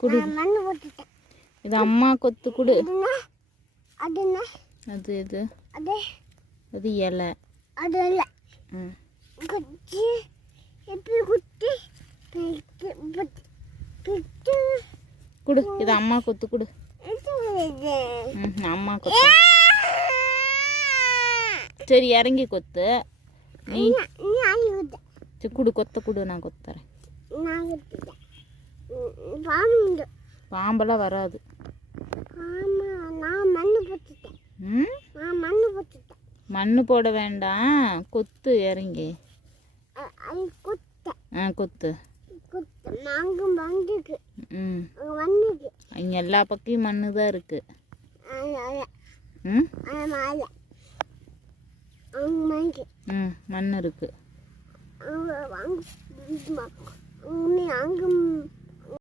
குடு. மண்ணு போட்டுட்டேன். இது அம்மா கொத்து குடு. அது என்ன? அது இது. அது அது இலை. அது இல்லை. குச்சி எப்படி குத்தி குடு. இது அம்மா கொத்து குடு. அம்மா கொத்து. சரி இறங்கி கொத்து. நீ சரி குடு, கொத்த குடு, நான் கொத்துறேன். பாம்பெல்லாம் வராது. மண்ணு போட வேண்டாம், கொத்து இறங்கி. கொத்து. இங்க எல்லா பக்கையும் மண்ணு தான் இருக்கு. மண் இருக்கு.